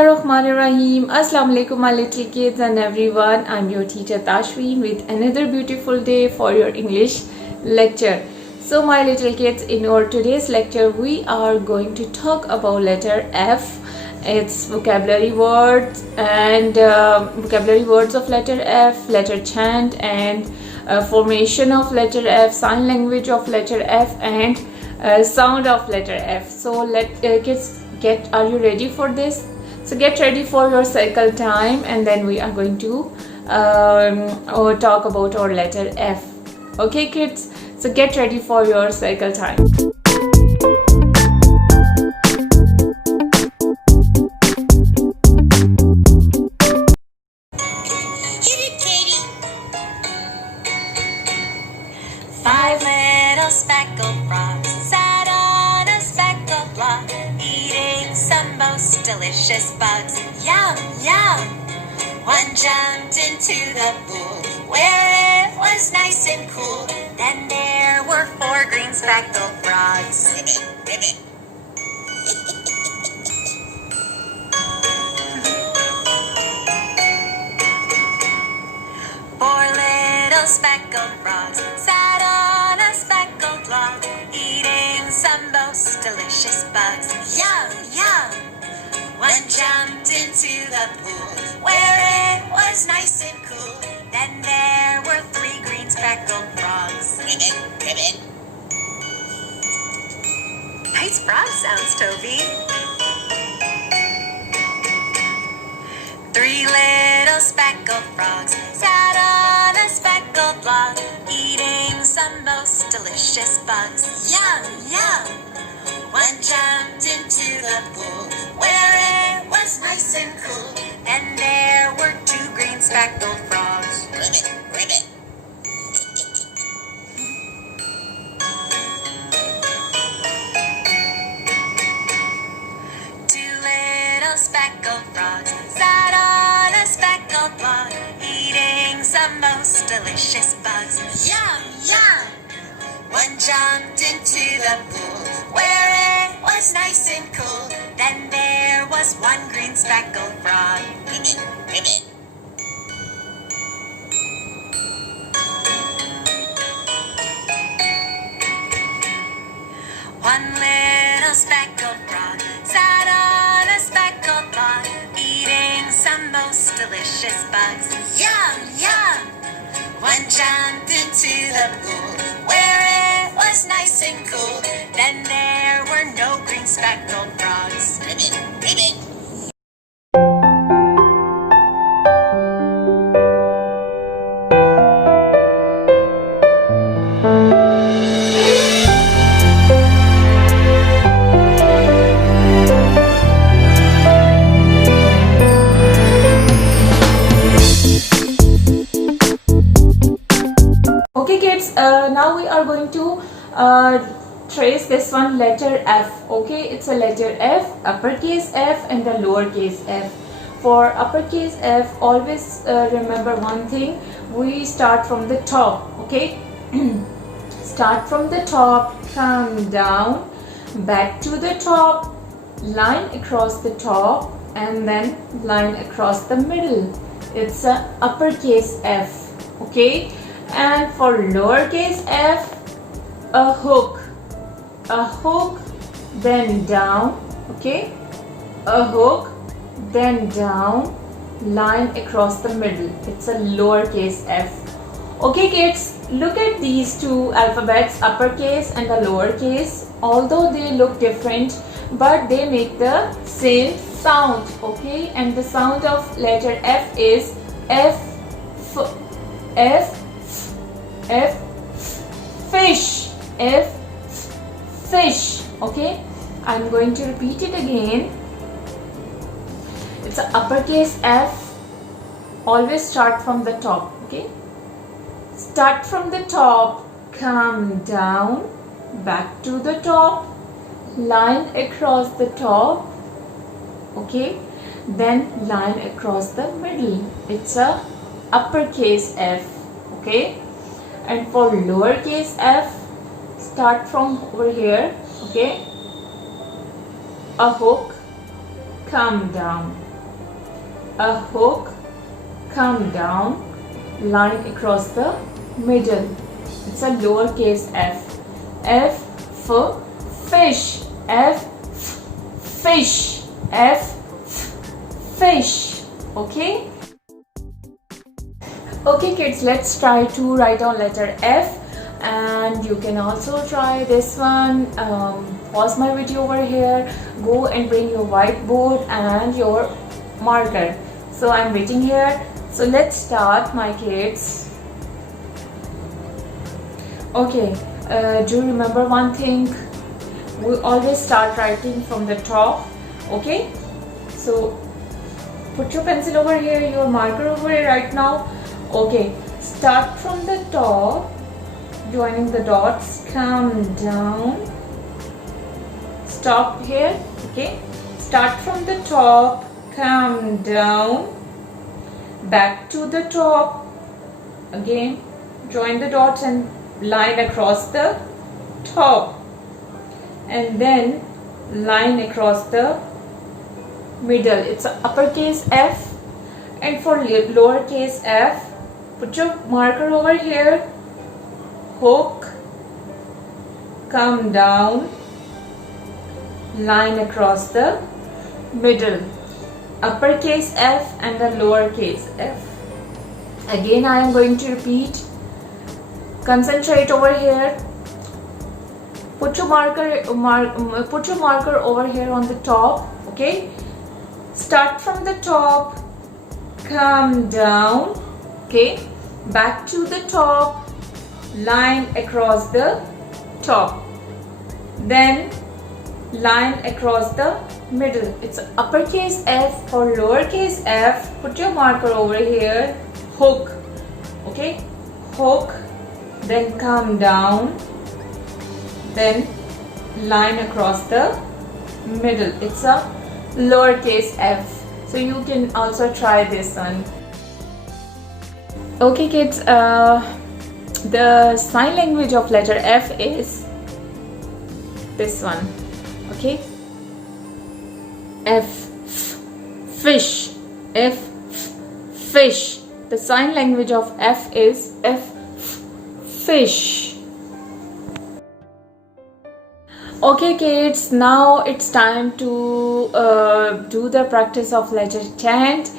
Bismillahirrahmanirrahim. Assalamu alaikum my little kids and everyone. I'm your teacher Tashween with another beautiful day for your English lecture. So my little kids, in our today's lecture we are going to talk about letter F, its vocabulary words and vocabulary words of letter F, letter chant and formation of letter F, sign language of letter F and sound of letter F. So kids, are you ready for this? So get ready for your cycle time and then we are going to talk about our letter F. Okay kids, so get ready for your cycle time. Five little speckled frogs sat on a speckled log, eating some most delicious bugs. Yum, yum! One jumped into the pool, where it was nice and cool. Then there were four green speckled frogs. Ribbit, ribbit. Four little speckled frogs sat on a speckled log, eating some most delicious bugs. Yum, yum! One jumped into the pool, where it was nice and cool. Then there were three green speckled frogs. Ribbit, ribbit. Nice frog sounds, Toby. Three little speckled frogs sat on a speckled log, eating some most delicious bugs. Yum, yum! One jumped into the pool, where it was nice and cool. And there were two green speckled frogs. Ribbit, ribbit. Two little speckled frogs sat on a speckled log, eating some most delicious bugs. Yum, yum! One jumped into the pool, where it was nice and cool. Then there was one green speckled frog. Ribbit, ribbit. One little speckled frog sat on a speckled log, eating some most delicious bugs. Yum, yum! One jumped into the pool, where it was nice and cool. Then there were no green speckled frogs. Ribbit, ribbit. Okay kids, now we are going to trace this one, letter F. Okay, it's a letter F, uppercase F and the lowercase f. For uppercase F, always remember one thing, we start from the top. Okay, start from the top, come down, back to the top, line across the top and then line across the middle. It's a uppercase F. Okay, and for lowercase f, a hook, then down. Okay, a hook, then down, line across the middle. It's a lowercase f. Okay kids, look at these two alphabets, uppercase and the lowercase. Although they look different, but they make the same sound. Okay, and the sound of letter F is F, F, F, fish, F, fish. Okay, I'm going to repeat it again. It's an uppercase F. Always start from the top. Okay, start from the top, come down, back to the top, line across the top. Okay, then line across the middle. It's a uppercase F. Okay, and for lowercase f, start from over here. Okay, a hook, come down. a hook, come down, line across the middle. It's a lowercase f. F for fish. F fish. F fish. Okay? Okay kids, let's try to write down letter F, and you can also try this one. Pause my video over here, go and bring your whiteboard and your marker. So I'm waiting here. So let's start, my kids. Okay, do you remember one thing? We always start writing from the top. Okay, so put your pencil over here, your marker over here right now. Okay, start from the top, joining the dots, come down, stop here. Okay, start from the top, come down, back to the top, again join the dots and line across the top, and then line across the middle. It's an uppercase F. And for lowercase f, put your marker over here, hook, come down, line across the middle. Uppercase f and the lowercase f. Again I am going to repeat. Concentrate over here. Put your marker over here on the top. Okay. Start from the top, come down. Okay. Back to the top, line across the top. Then line across the middle. It's uppercase F. For lowercase f, put your marker over here, hook. Okay. Hook. Then come down, then line across the middle. It's a lowercase f. So you can also try this one. Okay kids, the sign language of letter F is this one. Okay, F, fish. F, fish. The sign language of F is F, fish. Okay kids, now it's time to do the practice of letter chant,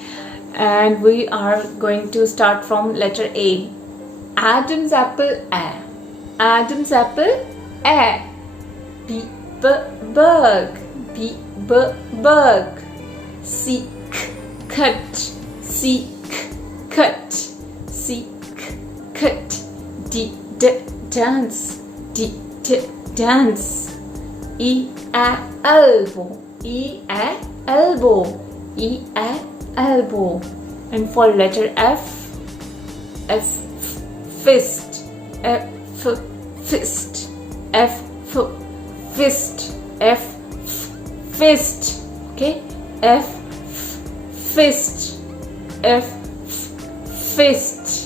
and we are going to start from letter A. Adam's apple A. Adam's apple A. B bug. B bug. Seek cut. Seek cut. Seek cut. D dance. D dance. Elbow. Elbow. Elbow. And for letter F, fist. Fist. Fist. Fist. Okay. Fist. Fist.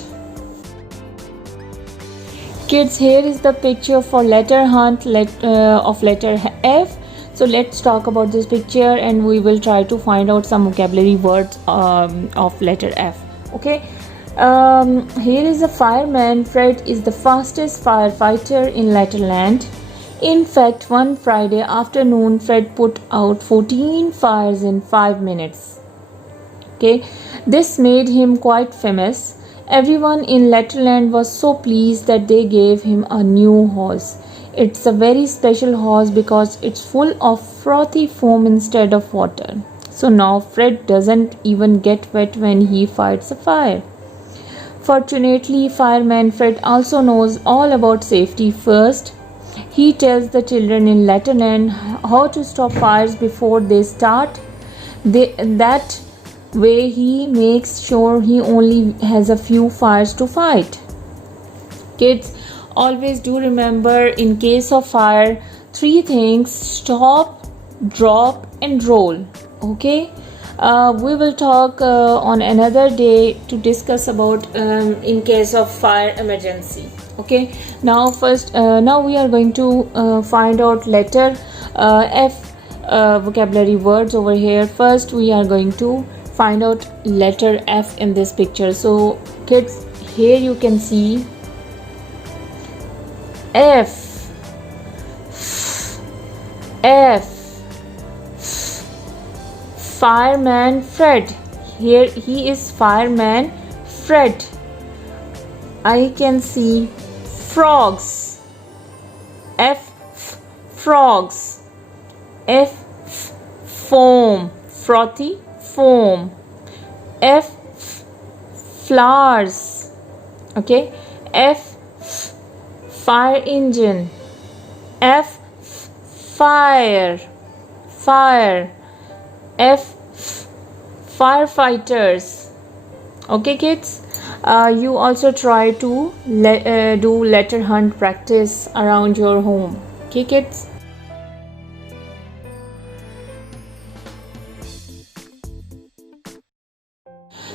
Kids, here is the picture for letter hunt of letter F. So let's talk about this picture and we will try to find out some vocabulary words of letter F. Okay. Here is a fireman. Fred is the fastest firefighter in Letterland. In fact, one Friday afternoon, Fred put out 14 fires in 5 minutes. Okay. This made him quite famous. Everyone in Letterland was so pleased that they gave him a new horse. It's a very special horse because it's full of frothy foam instead of water. So now Fred doesn't even get wet when he fights a fire. Fortunately, fireman Fred also knows all about safety first. He tells the children in Letterland how to stop fires before they start. That way he makes sure he only has a few fires to fight. Kids, always do remember, in case of fire, 3 things: stop, drop and roll. Okay, we will talk on another day to discuss about in case of fire emergency. Okay, now we are going to find out letter F vocabulary words over here. First we are going to find out letter F in this picture. So kids, here you can see F, F, fireman Fred. Here he is fireman Fred. I can see frogs, F, frogs, F, foam, frothy foam, F, flowers, okay, F, fire engine, F, fire, fire, F, firefighters. Okay kids, you also try to do letter hunt practice around your home. Okay kids.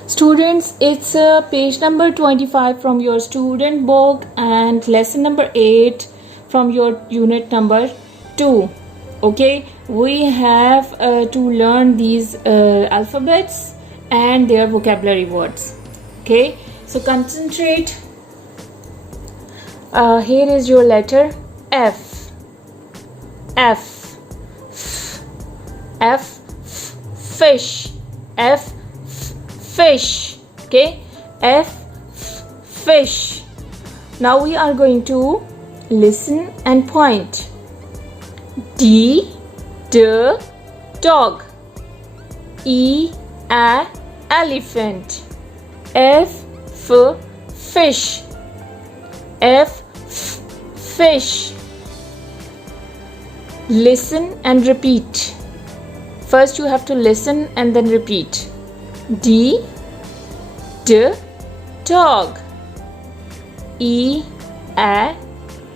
Students, it's page number 25 from your student book and lesson number 8 from your unit number 2. Okay, we have to learn these alphabets and their vocabulary words. Okay, so concentrate. Here is your letter F. F, F, fish, F, fish. Okay, F, fish. Now we are going to listen and point. D, dog. E, elephant. F, fish. F, fish. Listen and repeat. First you have to listen and then repeat. D, dog. E,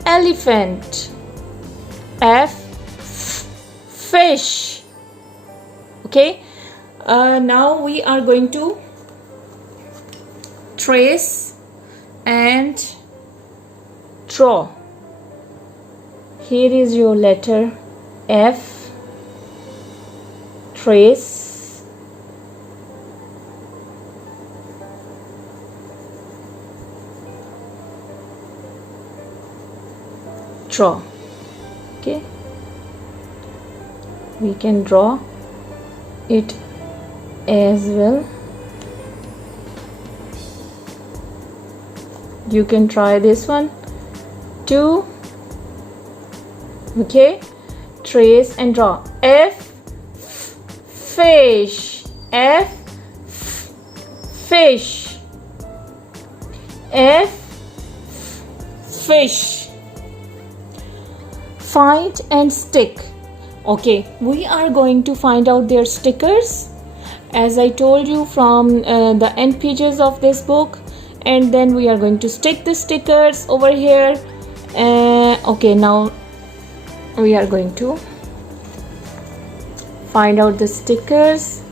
elephant. F, fish. Okay, now we are going to trace and draw. Here is your letter F. Trace, draw. Okay, we can draw it as well. You can try this one too. Okay, trace and draw. F, fish. F, fish. F, fish. Find and stick. Okay, we are going to find out their stickers as I told you from the end pages of this book, and then we are going to stick the stickers over here. Okay, now we are going to find out the stickers.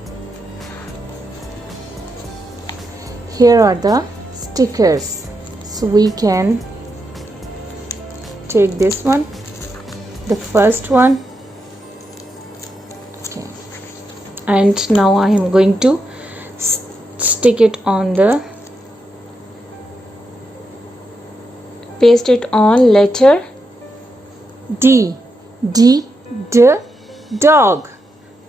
Here are the stickers, so we can take this one, the first one. Okay. And now I am going to stick it on the, paste it on letter D. D, dog.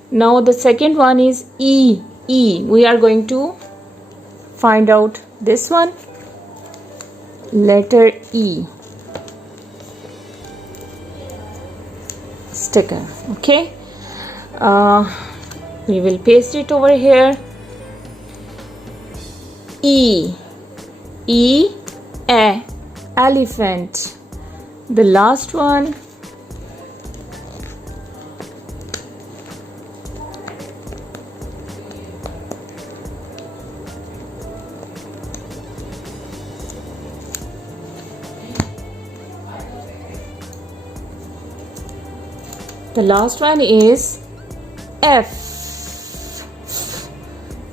Now the second one is E. E. We are going to find out this one, letter E. Sticker. Okay, we will paste it over here. E. E, elephant. The last one, is F.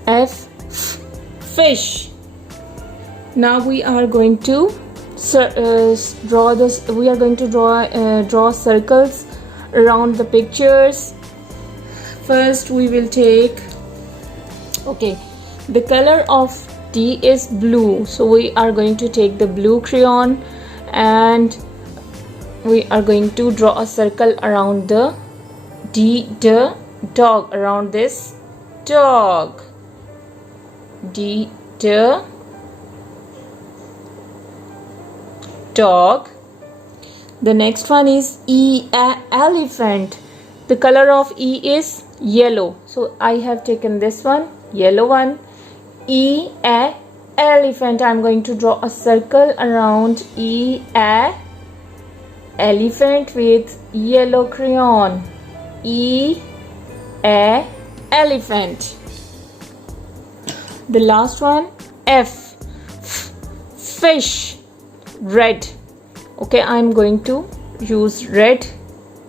F, fish. Now we are going to draw this. We are going to draw circles around the pictures. First we will take Okay, the color of D is blue, so we are going to take the blue crayon and we are going to draw a circle around the dog, around this dog. Dog. The next one is elephant. The color of E is yellow, so I have taken this one, yellow one. Elephant. I'm going to draw a circle around elephant with yellow crayon. Elephant. The last one, fish, red. Okay, I'm going to use red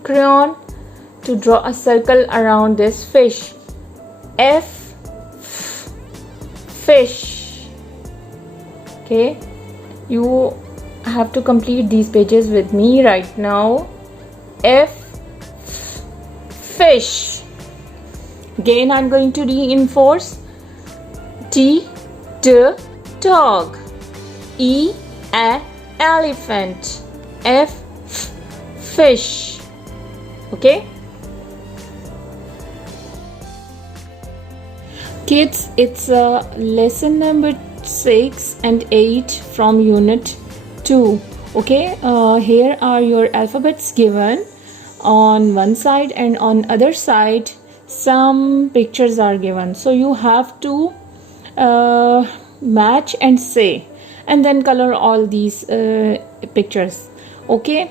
crayon to draw a circle around this fish. Fish. Okay, you have to complete these pages with me right now. Fish. Again, I'm going to reinforce. Dog. Elephant. Fish. Okay, kids, it's lesson number 6 and 8 from unit 2. Okay, here are your alphabets given on one side, and on other side some pictures are given, so you have to match and say, and then color all these pictures. Okay,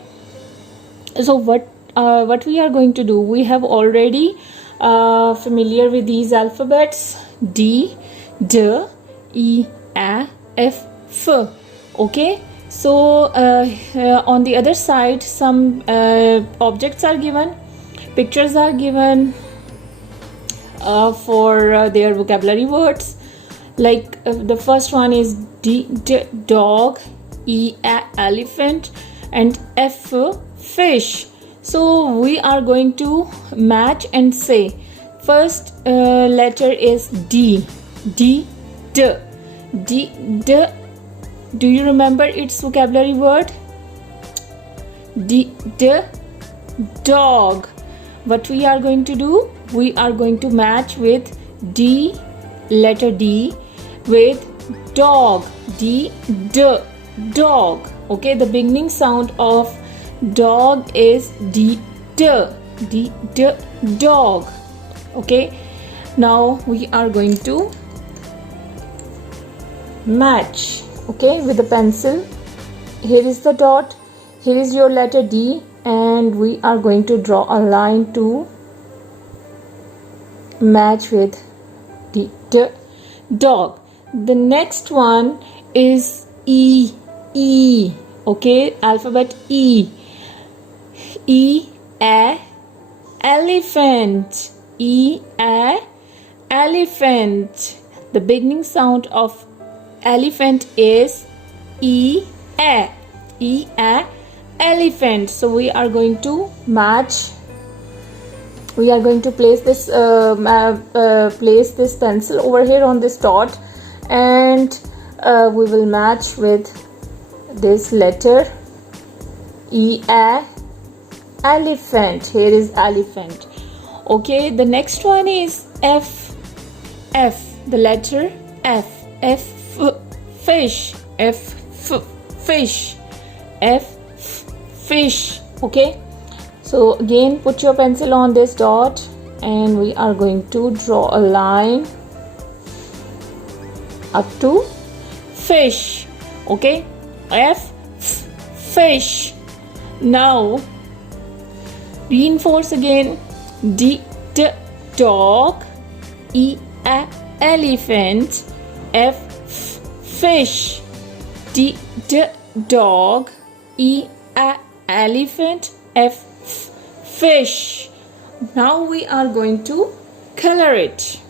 so what we are going to do, we have already familiar with these alphabets: D, E, F. Okay, so on the other side some objects are given, pictures are given for their vocabulary words. Like the first one is dog, E, elephant, and F, fish. So we are going to match and say. First letter is D. D. Do you remember its vocabulary word? Dog. What we are going to do? We are going to match with D, letter D, with dog. Dog. Okay, the beginning sound of dog is D, dog. Okay, now we are going to match. Okay, with a pencil. Here is the dot, here is your letter D, and we are going to draw a line to match with dog. The next one is E. Okay, alphabet E. Elephant. Elephant. The beginning sound of elephant is elephant. So we are going to match. We are going to place this pencil over here on this dot, and we will match with this letter elephant. Here is elephant. Okay, the next one is F. The letter F. Fish. Fish. Fish. Okay, so again put your pencil on this dot, and we are going to draw a line up to fish. Okay, fish. Now reinforce again. Dog. Elephant. Fish. Dog. Elephant. Fish. Now we are going to color it.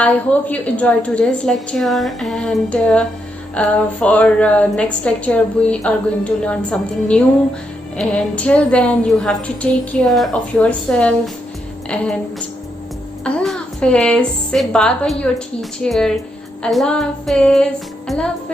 I hope you enjoyed today's lecture, and for next lecture we are going to learn something new. Until then, you have to take care of yourself, and Allah Hafiz. Say bye bye your teacher. Allah Hafiz. Allah Hafiz.